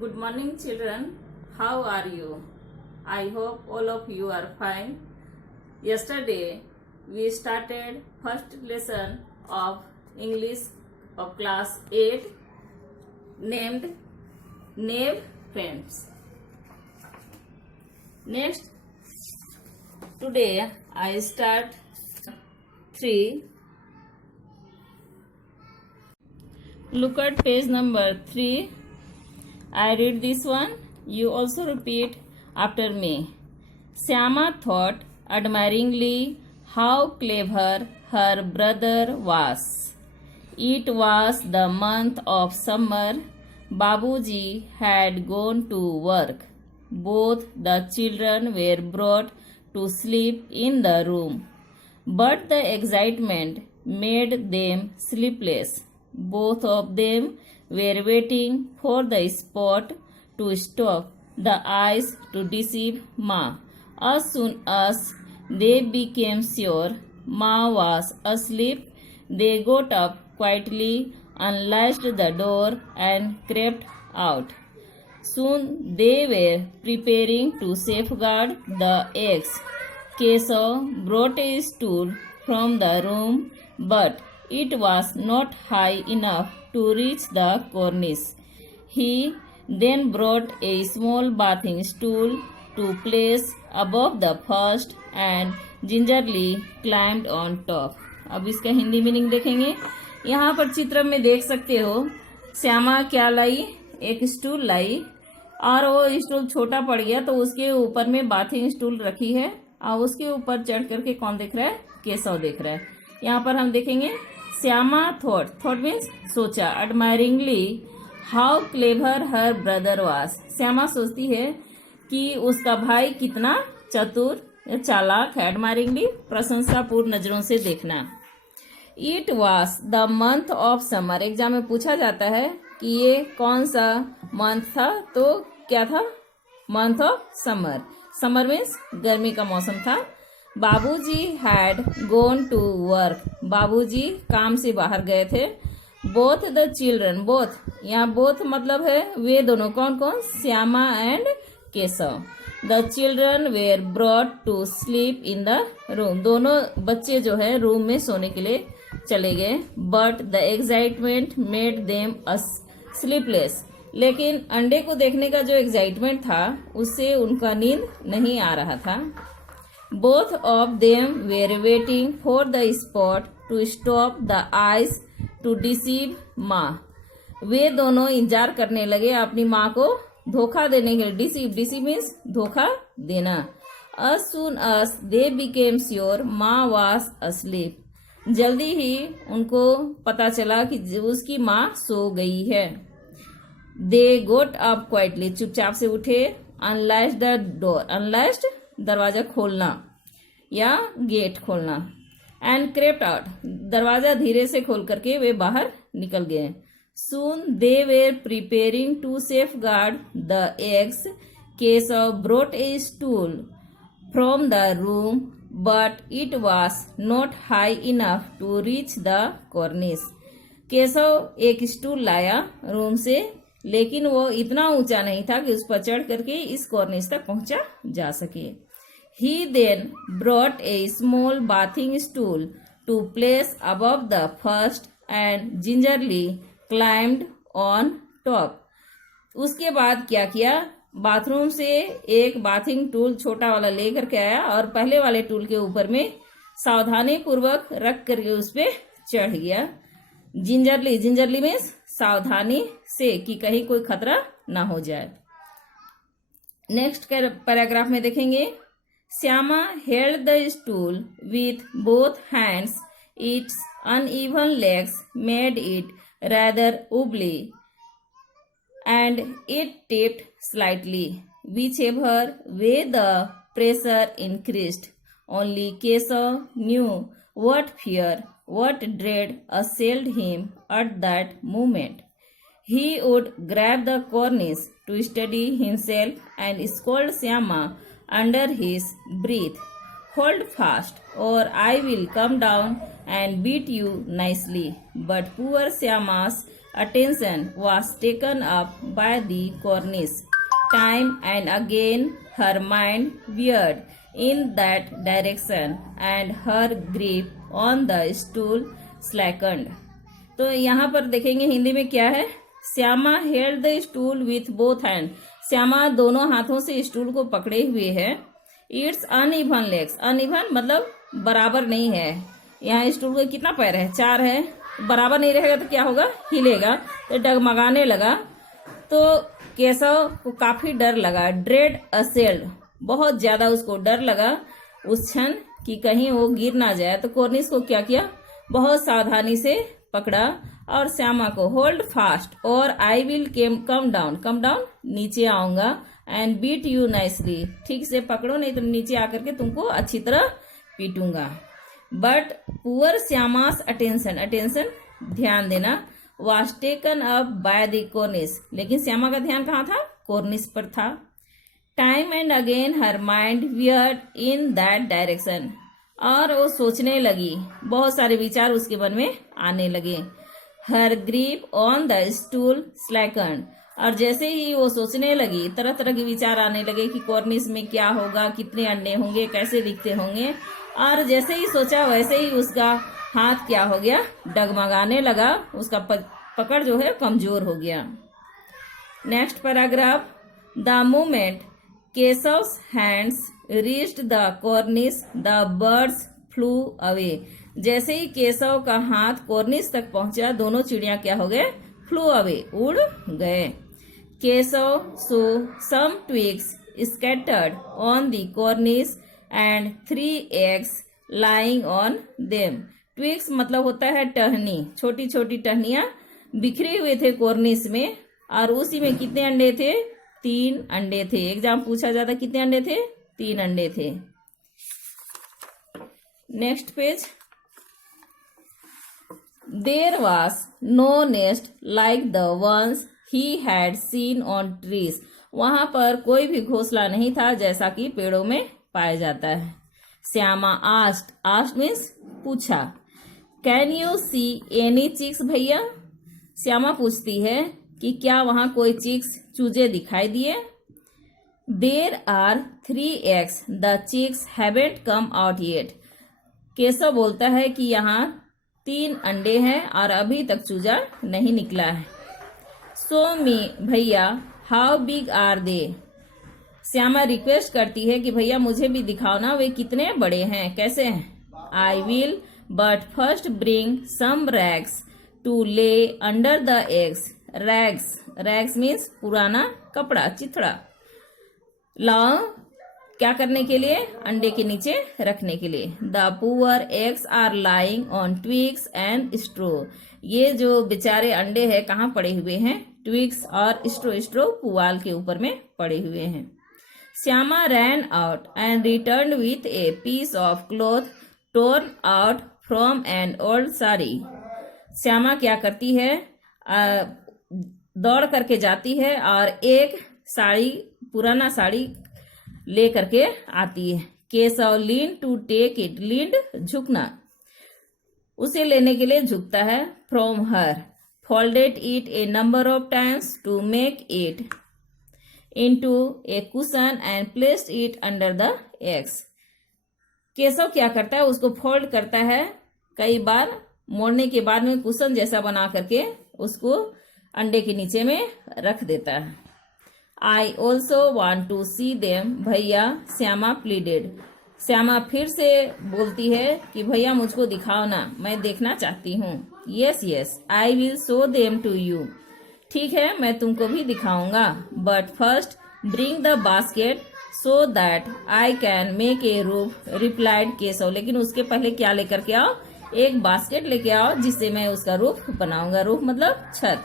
Good morning, children. How are you? I hope all of you are fine. Yesterday, we started first lesson of English of class 8 named Nave Friends. Next, today I start 3. Look at page number 3. I read this one. You also repeat after me. Syama thought admiringly how clever her brother was. It was the month of summer. Babuji had gone to work. Both the children were brought to sleep in the room. But the excitement made them sleepless. Both of them were waiting for the spot to stop the eyes to deceive Ma. As soon as they became sure Ma was asleep, they got up quietly, unlatched the door, and crept out. Soon they were preparing to safeguard the eggs. Keshav brought a stool from the room, but it was not high enough to reach the cornice. He then brought a small bathing stool to place above the first and gingerly climbed on top. अब इसका Hindi meaning देखेंगे. यहाँ पर चित्र में देख सकते हो श्यामा क्या लाई, एक स्टूल लाई और वो स्टूल छोटा पड़ गया तो उसके ऊपर में बाथिंग स्टूल रखी है और उसके ऊपर चढ़ करके कौन देख रहा है? केशव देख रहा है. यहाँ पर हम देखेंगे श्यामा थॉट मीन्स सोचा, admiringly how clever her brother was. Shyama सोचती है कि उसका भाई कितना चतुर चालाक है. एडमायरिंगली प्रशंसापूर्ण नजरों से देखना. It was the month of summer. Exam में पूछा जाता है कि ये कौन सा मंथ था, तो क्या था? Month of summer. Summer means गर्मी का मौसम था. बाबूजी हैड गोन टू वर्क. बाबूजी काम से बाहर गए थे. बोथ द चिल्ड्रन, बोथ यहाँ बोथ मतलब है वे दोनों. कौन कौन? Shyama and Keshav. The children were brought to sleep in the room. दोनों बच्चे जो है रूम में सोने के लिए चले गए. But the excitement made them sleepless. लेकिन अंडे को देखने का जो एक्साइटमेंट था उससे उनका नींद नहीं आ रहा था. Both of them were waiting for the spot to stop the eyes to deceive माँ. वे दोनों इंतजार करने लगे अपनी माँ को धोखा देने के लिए. डिसीव मीन्स धोखा देना. As soon as they became sure माँ was asleep. जल्दी ही उनको पता चला कि उसकी माँ सो गई है. They got up quietly. चुपचाप से उठे. Unlatched the door. Unlatched दरवाजा खोलना या गेट खोलना. And crept out. दरवाजा धीरे से खोल करके वे बाहर निकल गए. Soon they were preparing to safeguard the eggs. Keshav brought a stool from the room but it was not high enough to reach the cornice. Keshav एक स्टूल लाया रूम से, लेकिन वो इतना ऊंचा नहीं था कि उस पर चढ़ करके इस कॉर्निस तक पहुंचा जा सके. He then brought a small bathing stool to place above the first and gingerly climbed on top. उसके बाद क्या किया? बाथरूम से एक बाथिंग टूल छोटा वाला लेकर के आया और पहले वाले टूल के ऊपर में सावधानी पूर्वक रख करके उस पे चढ़ गया. जिंजरली मीन्स सावधानी से, कि कहीं कोई खतरा ना हो जाए. नेक्स्ट पैराग्राफ में देखेंगे. Shyama held the stool with both hands. Its uneven legs made it rather wobbly and it tipped slightly. Whichever way the pressure increased, only Keshav knew what fear, what dread assailed him at that moment. He would grab the cornice to steady himself and scold Syama under his breath, "Hold fast, or I will come down and beat you nicely." But poor Syama's attention was taken up by the cornice. Time and again her mind veered in that direction and her grip on the stool slackened. तो यहाँ पर देखेंगे हिंदी में क्या है. Shyama held the stool with both hands. Shyama दोनों हाथों से स्टूल को पकड़े हुए है. It's uneven legs. uneven मतलब बराबर नहीं है. यहाँ स्टूल को कितना पैर है? 4 है. बराबर नहीं रहेगा तो क्या होगा? हिलेगा. तो डगमगाने लगा. तो केशव को काफी डर लगा. ड्रेड असेल्ड, बहुत ज्यादा उसको डर लगा उस क्षण कि कहीं वो गिर ना जाए. तो कॉर्निस को क्या किया? बहुत सावधानी से पकड़ा और श्यामा को होल्ड फास्ट और आई विल कम डाउन नीचे आऊंगा एंड बीट यू नाइसली, ठीक से पकड़ो नहीं तो नीचे आकर के तुमको अच्छी तरह पीटूंगा. बट पुअर श्यामास अटेंशन ध्यान देना, was taken up by the cornice, लेकिन श्यामा का ध्यान कहाँ था? कॉर्निस पर था. Time and again her mind weird in that direction, और वो सोचने लगी, बहुत सारे विचार उसके मन में आने लगे. हर ग्रिप ऑन द स्टूल स्लैकन, और जैसे ही वो सोचने लगी तरह तरह के विचार आने लगे कि कॉर्निस में क्या होगा, कितने अंडे होंगे, कैसे दिखते होंगे. और जैसे ही सोचा वैसे ही उसका हाथ क्या हो गया? डगमगाने लगा. उसका पकड़ जो है कमजोर हो गया. Next paragraph. The moment Keshav's hands reached the cornice the birds flew away. जैसे ही केशव का हाथ कॉर्निस तक पहुंचा दोनों चिड़िया क्या हो गए? फ्लू अवे, उड़ गए. Keshav saw some twigs scattered on the cornice and 3 eggs lying on them. Twigs मतलब होता है टहनी, छोटी छोटी टहनियां बिखरे हुए थे कॉर्निस में, और उसी में कितने अंडे थे? 3 अंडे थे. एग्जाम पूछा जाता कितने अंडे थे? 3 अंडे थे. Next page. There was no nest like the ones he had seen on trees. वहां पर कोई भी घोंसला नहीं था जैसा कि पेड़ों में पाया जाता है. श्यामा आस्ट मीन्स पूछा. Can you see any chicks भैया? श्यामा पूछती है कि क्या वहां कोई चिक्स, चूजे दिखाई दिए? There are 3 eggs, the chicks haven't come out yet. Keshav बोलता है कि यहाँ 3 अंडे हैं और अभी तक चूजा नहीं निकला है. सो मी भैया, how big are they? Shyama request करती है कि भैया मुझे भी दिखाओ ना, वे कितने बड़े हैं, कैसे हैं? I will, but first bring some rags to lay under the eggs. Rags means पुराना कपड़ा, चिथड़ा. लाओ क्या करने के लिए? अंडे के नीचे रखने के लिए. The poor eggs are lying on twigs and straw. ये जो बेचारे अंडे हैं कहाँ पड़े हुए हैं? ट्विग्स और स्ट्रो पुआल के ऊपर में पड़े हुए हैं. Shyama ran out and returned with a piece of cloth torn out from an old sari. Shyama क्या करती है? दौड़ करके जाती है और एक साड़ी, पुराना साड़ी ले करके आती है. Keshav lean to take it. Lean झुकना, उसे लेने के लिए झुकता है. From her, folded it a number of times to make it into a cushion and placed it under the eggs. केशव क्या करता है? उसको फोल्ड करता है कई बार, मोड़ने के बाद में कुशन जैसा बना करके उसको अंडे के नीचे में रख देता है. I also want to see them भैया, श्यामा प्लीडेड. श्यामा फिर से बोलती है कि भैया मुझको दिखाओ ना, मैं देखना चाहती हूँ. yes, I will show them to you. ठीक है, मैं तुमको भी दिखाऊंगा. But first bring the basket so that I can make a roof, replied Keshav. लेकिन उसके पहले क्या लेकर के आओ? एक बास्केट लेके आओ जिससे मैं उसका रूफ बनाऊंगा. रूफ मतलब छत.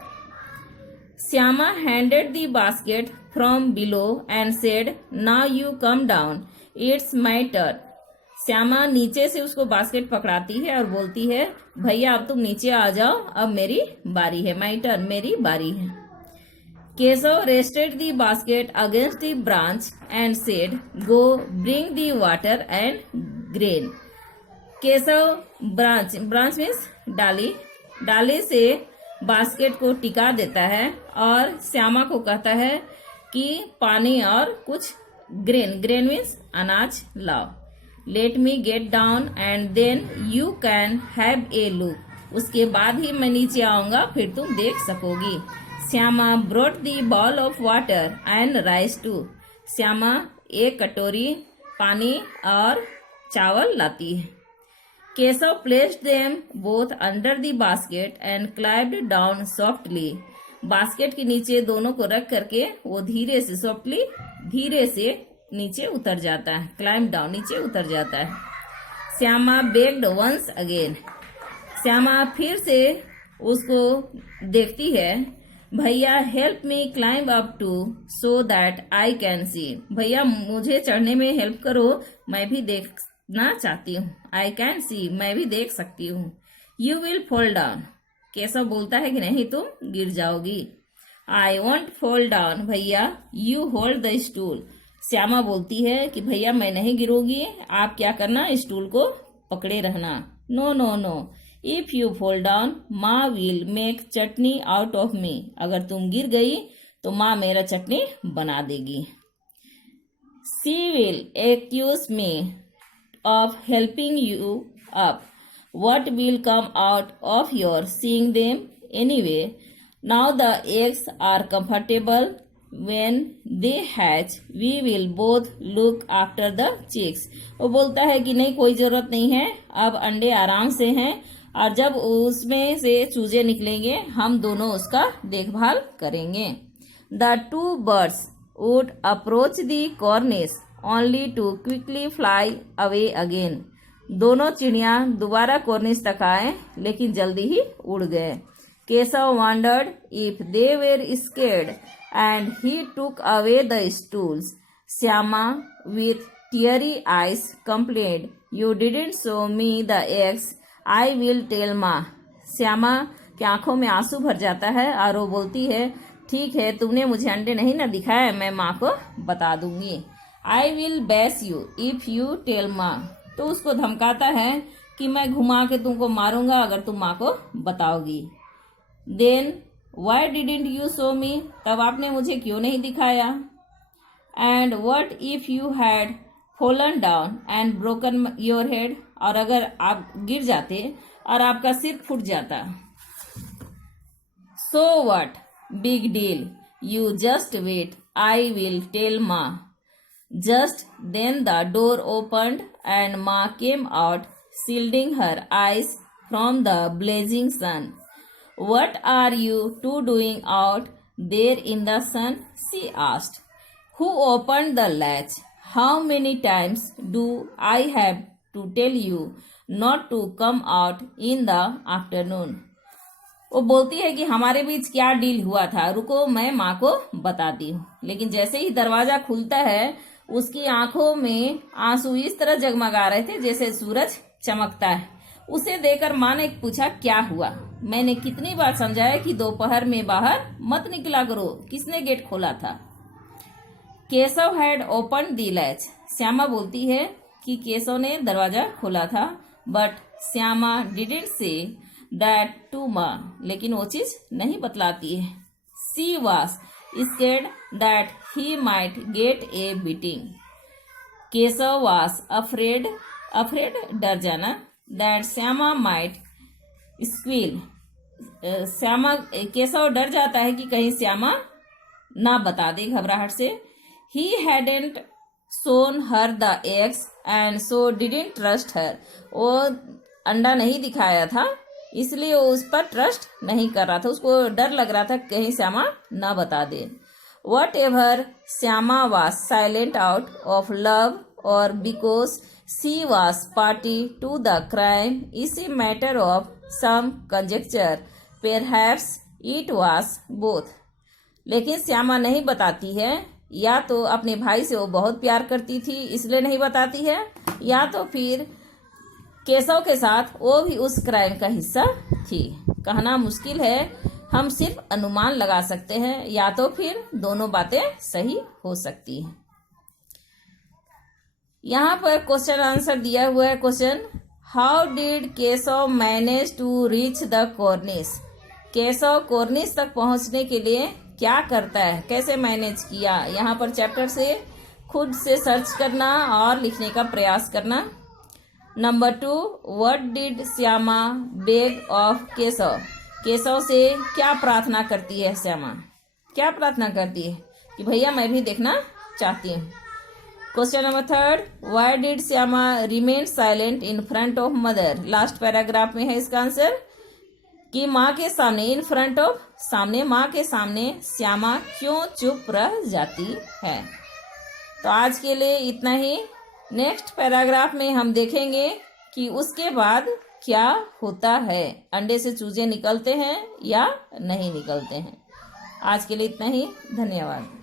Shyama handed the basket from below and said, now you come down, it's my turn. Shyama नीचे से उसको बास्केट पकड़ाती है और बोलती है, भैया अब तुम नीचे आ जाओ, अब मेरी बारी है. माई टर्न, मेरी बारी है. Keshav rested the basket against the branch and said, go bring the water and grain. Keshav branch means डाली से बास्केट को टिका देता है और श्यामा को कहता है कि पानी और कुछ ग्रेन मीन्स अनाज लाओ। Let me get down and then you can have a look. उसके बाद ही मैं नीचे आऊंगा, फिर तुम देख सकोगी। Shyama brought the bowl of water and rice too. Shyama एक कटोरी पानी और चावल लाती है। Keshav placed them both under the basket and climbed down softly. Basket के नीचे दोनों को रख करके वो धीरे से धीरे से नीचे उतर जाता है। क्लाइम्ब डाउन नीचे उतर जाता है। Shyama begged once again. Shyama फिर से उसको देखती है। भैया help me climb up too so that I can see. भैया मुझे चढ़ने में हेल्प करो, मैं भी देखना चाहती हूँ। आई कैन सी, मैं भी देख सकती हूँ। You will fall down. Keshav बोलता है कि नहीं, तुम गिर जाओगी। आई वॉन्ट फॉल डाउन भैया, you hold the stool. Shyama बोलती है कि भैया मैं नहीं गिरूंगी, आप क्या करना, स्टूल को पकड़े रहना। No no no, if you fall down ma will make chutney out of me. अगर तुम गिर गई तो माँ मेरा चटनी बना देगी। She will accuse me of helping you up. What will come out of your seeing them anyway? Now the eggs are comfortable. When they hatch, we will both look after the chicks. वो बोलता है कि नहीं, कोई जरूरत नहीं है, अब अंडे आराम से हैं और जब उसमें से चूजे निकलेंगे हम दोनों उसका देखभाल करेंगे। The two birds would approach the cornice only to quickly fly away again. दोनों चिड़िया दोबारा कॉर्निस तक आए लेकिन जल्दी ही उड़ गए। Keshav wondered if they were scared and he took away the stools. Shyama with teary eyes complained, you didn't show me the eggs, I will tell माँ। श्यामा की आंखों में आंसू भर जाता है और वो बोलती है, ठीक है, तुमने मुझे अंडे नहीं ना दिखाए, मैं माँ को बता दूंगी। I will bash you if you tell माँ। तो उसको धमकाता है कि मैं घुमा के तुमको मारूंगा अगर तुम माँ को बताओगी। Then why didn't you show me, तब आपने मुझे क्यों नहीं दिखाया। And what if you had fallen down and broken your head, और अगर आप गिर जाते और आपका सिर फूट जाता। So what, big deal, you just wait, I will tell माँ। Just then the door opened and Ma came out, shielding her eyes from the blazing sun. What are you two doing out there in the sun? She asked. Who opened the latch? How many times do I have to tell you not to come out in the afternoon? वो बोलती है कि हमारे बीच क्या deal हुआ था, रुको मैं माँ को बताती हूँ। लेकिन जैसे ही दरवाजा खुलता है उसकी आंखों में आंसू इस तरह जगमगा रहे थे जैसे सूरज चमकता है। उसे देखकर माँ ने पूछा, क्या हुआ? मैंने कितनी बार समझाया कि दोपहर में बाहर मत निकला करो, किसने गेट खोला था? Keshav had open the latch. Shyama बोलती है कि केशव ने दरवाजा खोला था, but Shyama didn't say that to माँ, लेकिन वो चीज नहीं बतलाती है। She was scared that he might get a beating. Keshav was afraid डर जाना, that Syama might squeal. Keshav डर जाता है कि कहीं श्यामा ना बता दे घबराहट से। He hadn't shown her the eggs and so didn't trust her. वो अंडा नहीं दिखाया था इसलिए वो उस पर ट्रस्ट नहीं कर रहा था, उसको डर लग रहा था कहीं श्यामा ना बता दे। Whatever Shyama was silent out of love or because she was party to the crime is a matter of some conjecture, perhaps it was both. लेकिन श्यामा नहीं बताती है, या तो अपने भाई से वो बहुत प्यार करती थी इसलिए नहीं बताती है, या तो फिर केशव के साथ वो भी उस क्राइम का हिस्सा थी। कहना मुश्किल है, हम सिर्फ अनुमान लगा सकते हैं, या तो फिर दोनों बातें सही हो सकती हैं। यहाँ पर क्वेश्चन आंसर दिया हुआ है। Question, how did Keshav manage to reach the cornice? Keshav cornice तक पहुंचने के लिए क्या करता है, कैसे मैनेज किया। यहाँ पर चैप्टर से खुद से सर्च करना और लिखने का प्रयास करना। Number 2, what did Shyama beg of Keshav. Keshav से क्या प्रार्थना करती है श्यामा, क्या प्रार्थना करती है कि भैया मैं भी देखना चाहती हूँ। Question number 3, why did Shyama remain silent in front of mother. Last paragraph में है इसका आंसर कि माँ के सामने, इन फ्रंट ऑफ, सामने, माँ के सामने श्यामा क्यों चुप रह जाती है। तो आज के लिए इतना ही। नेक्स्ट पैराग्राफ में हम देखेंगे कि उसके बाद क्या होता है, अंडे से चूजे निकलते हैं या नहीं निकलते हैं। आज के लिए इतना ही, धन्यवाद।